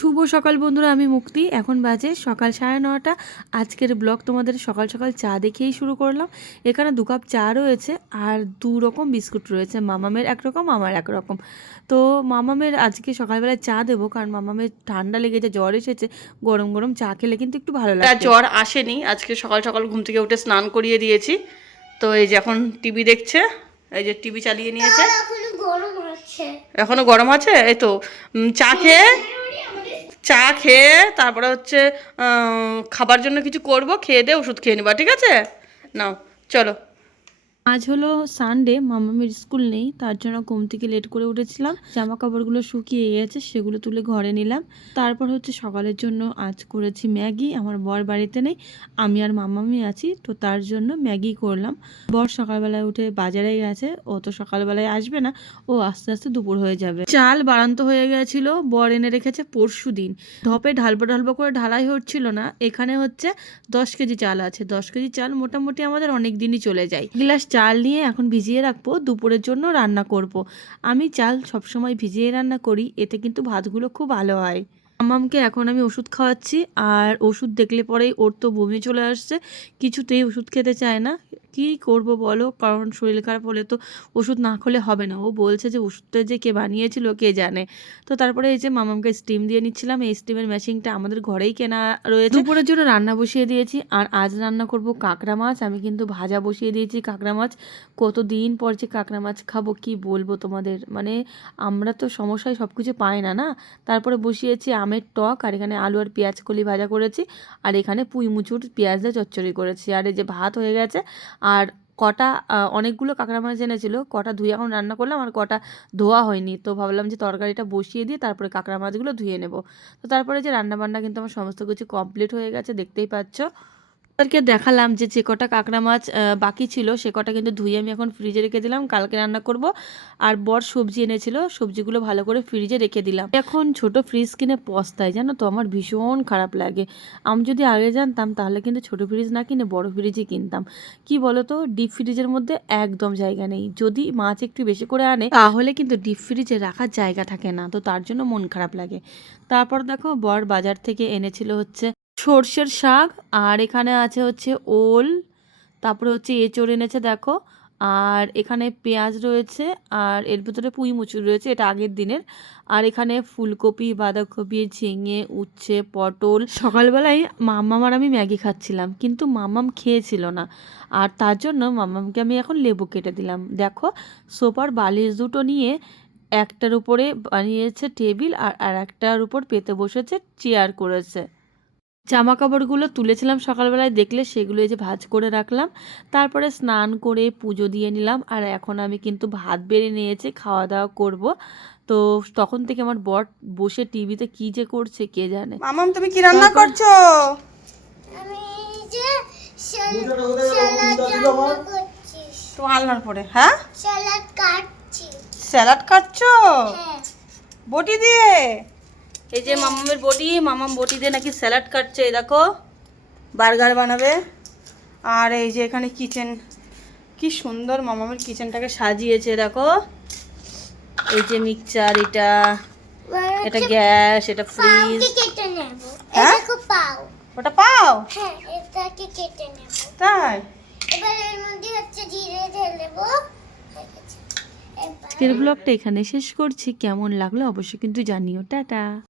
শুভ সকাল বন্ধুরা, আমি মুক্তি। এখন বাজে সকাল 9:30। আজকের ব্লগ তোমাদের সকাল সকাল চা দেখেই শুরু করলাম। এখানে 2 কাপ চা রয়েছে আর 2 রকম বিস্কুট রয়েছে, মামামের একরকম আমার একরকম। তো মামামের আজকে সকালবেলায় চা দেবো, কারণ মামামের ঠান্ডা লেগেছে, জ্বর এসেছে। গরম গরম চা খেলে কিন্তু একটু ভালো লাগে। জ্বর আসেনি, আজকে সকাল সকাল ঘুম থেকে উঠে স্নান করিয়ে দিয়েছি। তো এই যে এখন টিভি দেখছে, এই যে টিভি চালিয়ে নিয়েছে। এখনো গরম আছে। এই তো চা খেয়ে তারপরে হচ্ছে খাবার জন্য কিছু করব, খেয়ে দিয়ে ওষুধ খেয়ে নিবা, ঠিক আছে? নাও চলো। আজ হলো সানডে, মামামের স্কুল নেই, তার জন্য ঘুম থেকে লেট করে উঠেছিলাম। জামা কাপড়গুলো শুকিয়ে গেছে, সেগুলো তুলে ঘরে নিলাম। তারপর হচ্ছে সকালের জন্য আজ করেছি ম্যাগি। আমার বর বাড়িতে নেই, আমি আর মামামি আছি, তো তার জন্য ম্যাগি করলাম। বর সকালবেলায় উঠে বাজারে গেছে, ও তো সকালবেলায় আসবে না, ও আস্তে আস্তে দুপুর হয়ে যাবে। চাল বাড়ান্ত হয়ে গেছিল, বর এনে রেখেছে পরশু দিন। ধপে ঢালবো ঢালবো করে ঢালাই হচ্ছিল না। এখানে হচ্ছে 10 কেজি চাল আছে। 10 কেজি চাল মোটামুটি আমাদের অনেক দিনই চলে যায়। গ্লাস চাল নিয়ে এখন ভিজিয়ে রাখবো, দুপুরের জন্য রান্না করব। আমি চাল সবসময় ভিজিয়ে রান্না করি, এতে কিন্তু ভাতগুলো খুব ভালো হয়। মামামকে এখন আমি ওষুধ খাওয়াচ্ছি, আর ওষুধ দেখলে পরেই ওর তো বমি চলে আসছে, কিছুতেই ওষুধ খেতে চায় না। কি করব বলো, কারণ শরীর খারাপ হলে তো ওষুধ না খেলে হবে না। ও বলছে যে ওষুধটা যে কে বানিয়েছিল কে জানে। তো তারপরে এই যে মামামকে স্টিম দিয়ে নিচ্ছিলাম। এই স্টিমের মেশিনটা আমাদের ঘরেই কেনা রয়েছে। দুপুরের জন্য রান্না বসিয়ে দিয়েছি, আর আজ রান্না করব কাঁকড়া মাছ। আমি কিন্তু ভাজা বসিয়ে দিয়েছি কাঁকড়া মাছ। কতদিন পর যে কাঁকড়া মাছ খাবো, কি বলবো তোমাদের। মানে আমরা তো সমস্যায় সব কিছু পাই না না। তারপরে বসিয়েছি আমের টক, আর এখানে আলু আর পেঁয়াজ কলি ভাজা করেছি, আর এখানে পুঁই মুচুর পেঁয়াজ দিয়ে চচ্চড়ি করেছি। আর এই যে ভাত হয়ে গেছে। আর কটা অনেকগুলো কাঁকড়া মাছ এনেছিল, কটা ধুয়ে এখন রান্না করলাম, আর কটা ধোয়া হয়নি। তো ভাবলাম যে তরকারিটা বসিয়ে দিয়ে তারপরে কাঁকড়া মাছগুলো ধুয়ে নেব। তো তারপরে যে রান্না বান্না কিন্তু আমার সমস্ত কিছু কমপ্লিট হয়ে গেছে, দেখতেই পাচ্ছ। তাদেরকে দেখালাম যে যে কটা কাঁকড়া মাছ বাকি ছিল, সে কটা কিন্তু ধুয়ে আমি এখন ফ্রিজে রেখে দিলাম, কালকে রান্না করব। আর বর সবজি এনেছিল, সবজিগুলো ভালো করে ফ্রিজে রেখে দিলাম। এখন ছোট ফ্রিজ কিনে পস্তায়, জানো তো, আমার ভীষণ খারাপ লাগে। আমি যদি আগে জানতাম তাহলে কিন্তু ছোট ফ্রিজ না কিনে বড় ফ্রিজই কিনতাম। কি বলো তো, ডিপ ফ্রিজের মধ্যে একদম জায়গা নেই। যদি মাছ একটু বেশি করে আনে তাহলে কিন্তু ডিপ ফ্রিজে রাখার জায়গা থাকে না, তো তার জন্য মন খারাপ লাগে। তারপর দেখো, বর বাজার থেকে এনেছিল হচ্ছে সর্ষের শাক, আর এখানে আছে হচ্ছে ওল, তারপরে হচ্ছে এঁচড় এনেছে দেখো, আর এখানে পেঁয়াজ রয়েছে, আর এর ভিতরে পুঁই মুচুর রয়েছে, এটা আগের দিনের। আর এখানে ফুলকপি, বাঁধাকপি, ঝিঙে, উচ্ছে, পটল। সকালবেলায় মাম্মাম আর আমি ম্যাগি খাচ্ছিলাম, কিন্তু মাম্মাম খেয়েছিল না, আর তার জন্য মাম্মামকে আমি এখন লেবু কেটে দিলাম। দেখো, সোফার বালিশ দুটো নিয়ে একটার উপরে বানিয়েছে টেবিল, আর একটার উপর পেতে বসেছে, চেয়ার করেছে। জামা কাপড়গুলো তুলেছিলাম সকালবেলায়, দেখলে সেগুলো এই যে ভাঁজ করে রাখলাম। তারপরে স্নান করে পুজো দিয়ে নিলাম, আর এখন আমি কিন্তু ভাত বেড়ে নিয়েছি, খাওয়া দাওয়া করব। তো তখন থেকে আমার বর বসে টিভিতে কি যে করছে কে জানে। মামাম, তুমি কি রান্না করছো? আমি যে স্যালাড করছি। তো আলনার পরে, হ্যাঁ, স্যালাড কাটছি। স্যালাড কাটছো হ্যাঁ, বটি দিয়ে? এই যে মামামের বটি, মামাম বটি দিয়ে নাকি স্যালাড কাটছে। এই দেখো, বার্গার বানাবে। আর এই যে এখানে কিচেন, কি সুন্দর মামামের কিচেনটাকে সাজিয়েছে দেখো। এই যে মিক্সচার, এটা গ্যাস, এটা ফ্রিজ। কেটে নেব। হ্যাঁ, এটা পাও। ওটা পাও? হ্যাঁ, এটাকে কেটে নেব। তাই? এবার এর মধ্যে হচ্ছে জিরে ঢেলে দেব। আজকের ব্লগটা এখানে শেষ করছি। কেমন লাগলো অবশ্যই কিন্তু জানিও। টাটা।